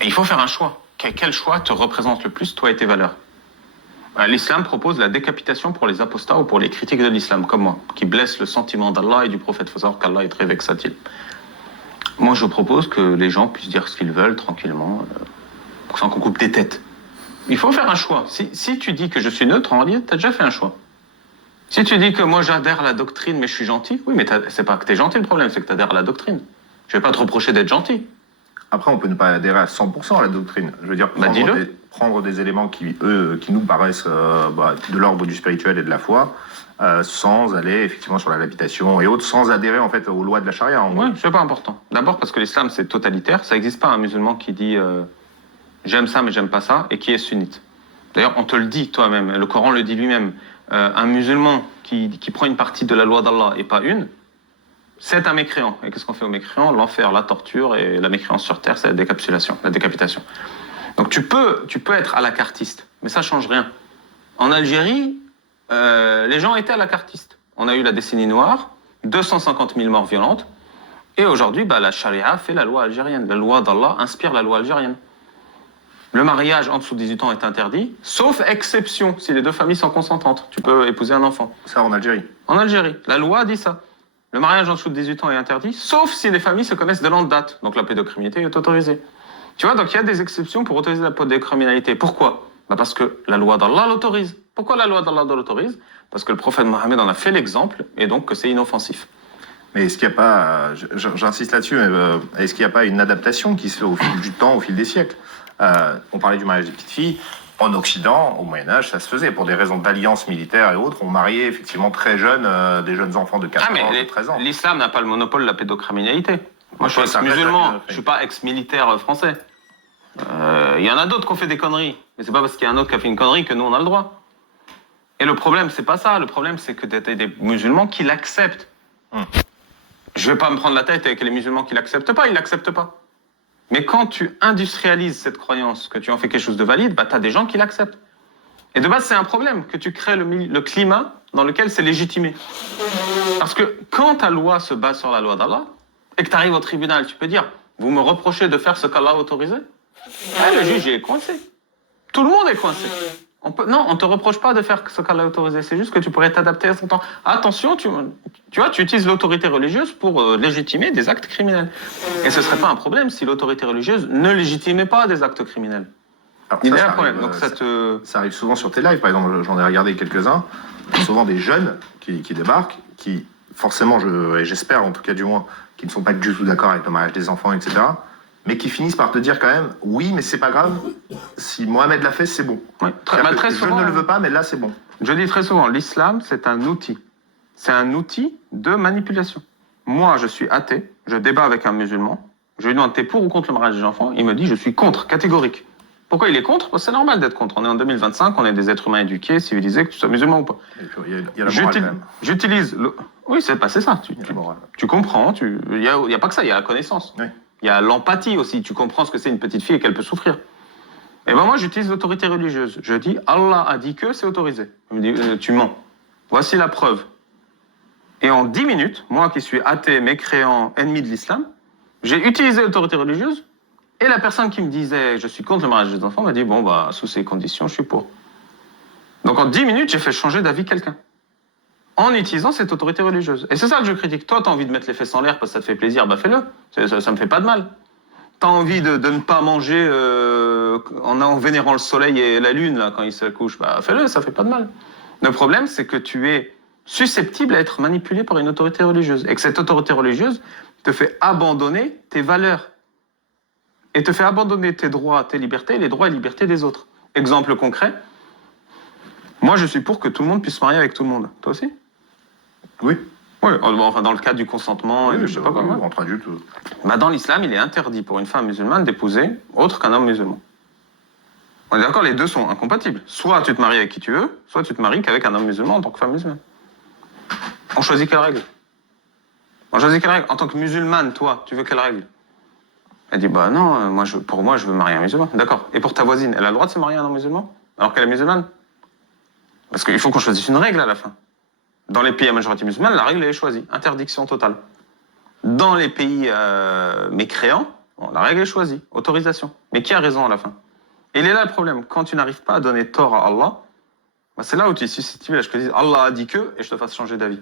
Et il faut faire un choix. Quel choix te représente le plus, toi et tes valeurs? L'islam propose la décapitation pour les apostats ou pour les critiques de l'islam, comme moi, qui blessent le sentiment d'Allah et du prophète. Il faut savoir qu'Allah est très vexatile. Moi, je propose que les gens puissent dire ce qu'ils veulent tranquillement, sans qu'on coupe des têtes. Il faut faire un choix. Si tu dis que je suis neutre, en réalité, tu as déjà fait un choix. Si tu dis que moi j'adhère à la doctrine mais je suis gentil, oui mais c'est pas que t'es gentil le problème, c'est que t'adhères à la doctrine. Je vais pas te reprocher d'être gentil. Après, on peut ne pas adhérer à 100% à la doctrine. Je veux dire, prendre des éléments qui nous paraissent de l'ordre du spirituel et de la foi, sans aller effectivement sur la lapidation et autres, sans adhérer en fait aux lois de la charia. Oui, c'est pas important. D'abord parce que l'islam c'est totalitaire, ça n'existe pas un musulman qui dit j'aime ça mais j'aime pas ça et qui est sunnite. D'ailleurs, on te le dit toi-même, le Coran le dit lui-même. Un musulman qui prend une partie de la loi d'Allah et pas une, c'est un mécréant. Et qu'est-ce qu'on fait aux mécréants? L'enfer, la torture et la mécréance sur terre, c'est la décapitation. Donc tu peux être à la cartiste, mais ça change rien. En Algérie, les gens étaient à la cartiste. On a eu la décennie noire, 250 000 morts violentes, et aujourd'hui, la charia fait la loi algérienne. La loi d'Allah inspire la loi algérienne. Le mariage en dessous de 18 ans est interdit, sauf exception, si les deux familles sont consentantes. Tu peux épouser un enfant. Ça en Algérie? En Algérie. La loi dit ça. Le mariage en dessous de 18 ans est interdit, sauf si les familles se connaissent de longue date. Donc la pédocriminalité est autorisée. Tu vois, donc il y a des exceptions pour autoriser la pédocriminalité. Pourquoi? Parce que la loi d'Allah l'autorise. Pourquoi la loi d'Allah l'autorise? Parce que le prophète Mohammed en a fait l'exemple, et donc que c'est inoffensif. Mais est-ce qu'il n'y a pas, j'insiste là-dessus, mais est-ce qu'il n'y a pas une adaptation qui se fait au fil du temps, au fil des siècles? On parlait du mariage des petites filles. En Occident, au Moyen-Âge, ça se faisait. Pour des raisons d'alliance militaire et autres, on mariait effectivement très jeunes des jeunes enfants de 4 ans, de 13 ans. L'islam n'a pas le monopole de la pédocriminalité. Moi, je suis ex-musulman, je ne suis pas ex-militaire français. Il y en a d'autres qui ont fait des conneries. Mais c'est pas parce qu'il y a un autre qui a fait une connerie que nous, on a le droit. Et le problème, c'est pas ça. Le problème, c'est que t'as des musulmans qui l'acceptent. Je vais pas me prendre la tête avec les musulmans qui l'acceptent pas, ils l'acceptent pas. Mais quand tu industrialises cette croyance, que tu en fais quelque chose de valide, tu as des gens qui l'acceptent. Et de base, c'est un problème que tu crées le climat dans lequel c'est légitimé. Parce que quand ta loi se base sur la loi d'Allah, et que tu arrives au tribunal, tu peux dire, vous me reprochez de faire ce qu'Allah a autorisé? Le juge est coincé. Tout le monde est coincé. Non, on ne te reproche pas de faire ce qu'Allah a autorisé, c'est juste que tu pourrais t'adapter à son temps. Attention, tu vois, tu utilises l'autorité religieuse pour légitimer des actes criminels. Et ce ne serait pas un problème si l'autorité religieuse ne légitimait pas des actes criminels. Alors, il y a un problème. Donc ça arrive souvent sur tes lives, par exemple, j'en ai regardé quelques-uns, souvent des jeunes qui débarquent, qui forcément, et j'espère en tout cas du moins, qui ne sont pas du tout d'accord avec le mariage des enfants, etc., mais qui finissent par te dire quand même, oui, mais c'est pas grave, si Mohamed l'a fait, c'est bon. Oui, très souvent, je ne le veux pas, mais là, c'est bon. Je dis très souvent, l'islam, c'est un outil. C'est un outil de manipulation. Moi, je suis athée, je débat avec un musulman, je lui demande, t'es pour ou contre le mariage des enfants? Il me dit, je suis contre, catégorique. Pourquoi il est contre? Parce que c'est normal d'être contre. On est en 2025, on est des êtres humains éduqués, civilisés, que tu sois musulman ou pas. Il y a la morale quand même. J'utilise... Oui, c'est ça. Tu comprends, il y a pas que ça, il y a la connaissance. Oui. Il y a l'empathie aussi. Tu comprends ce que c'est une petite fille et qu'elle peut souffrir. Et moi, j'utilise l'autorité religieuse. Je dis, Allah a dit que c'est autorisé. Il me dit, tu mens. Voici la preuve. Et en 10 minutes, moi qui suis athée, mécréant, ennemi de l'islam, j'ai utilisé l'autorité religieuse et la personne qui me disait, je suis contre le mariage des enfants, m'a dit, sous ces conditions, je suis pour. Donc en 10 minutes, j'ai fait changer d'avis quelqu'un. En utilisant cette autorité religieuse. Et c'est ça que je critique. Toi, tu as envie de mettre les fesses en l'air parce que ça te fait plaisir, fais-le. Ça me fait pas de mal. Tu as envie de ne pas manger en vénérant le soleil et la lune là, quand ils se couchent, fais-le, ça fait pas de mal. Le problème, c'est que tu es susceptible à être manipulé par une autorité religieuse. Et que cette autorité religieuse te fait abandonner tes valeurs. Et te fait abandonner tes droits, tes libertés, et les droits et libertés des autres. Exemple concret, moi je suis pour que tout le monde puisse se marier avec tout le monde. Toi aussi? Oui. Oui, enfin dans le cadre du consentement, oui, je sais pas quoi. Entre adultes. Dans l'islam, il est interdit pour une femme musulmane d'épouser autre qu'un homme musulman. On est d'accord, les deux sont incompatibles. Soit tu te maries avec qui tu veux, soit tu te maries qu'avec un homme musulman en tant que femme musulmane. On choisit quelle règle? En tant que musulmane, toi, tu veux quelle règle? Elle dit, non, pour moi, je veux marier un musulman. D'accord. Et pour ta voisine, elle a le droit de se marier à un homme musulman alors qu'elle est musulmane? Parce qu'il faut qu'on choisisse une règle à la fin. Dans les pays à majorité musulmane, la règle est choisie. Interdiction totale. Dans les pays mécréants, Bon, la règle est choisie, autorisation. Mais qui a raison à la fin? Et il est là le problème. Quand tu n'arrives pas à donner tort à Allah, bah, c'est là où tu es susceptible à ce que je dise Allah a dit que et je te fasse changer d'avis.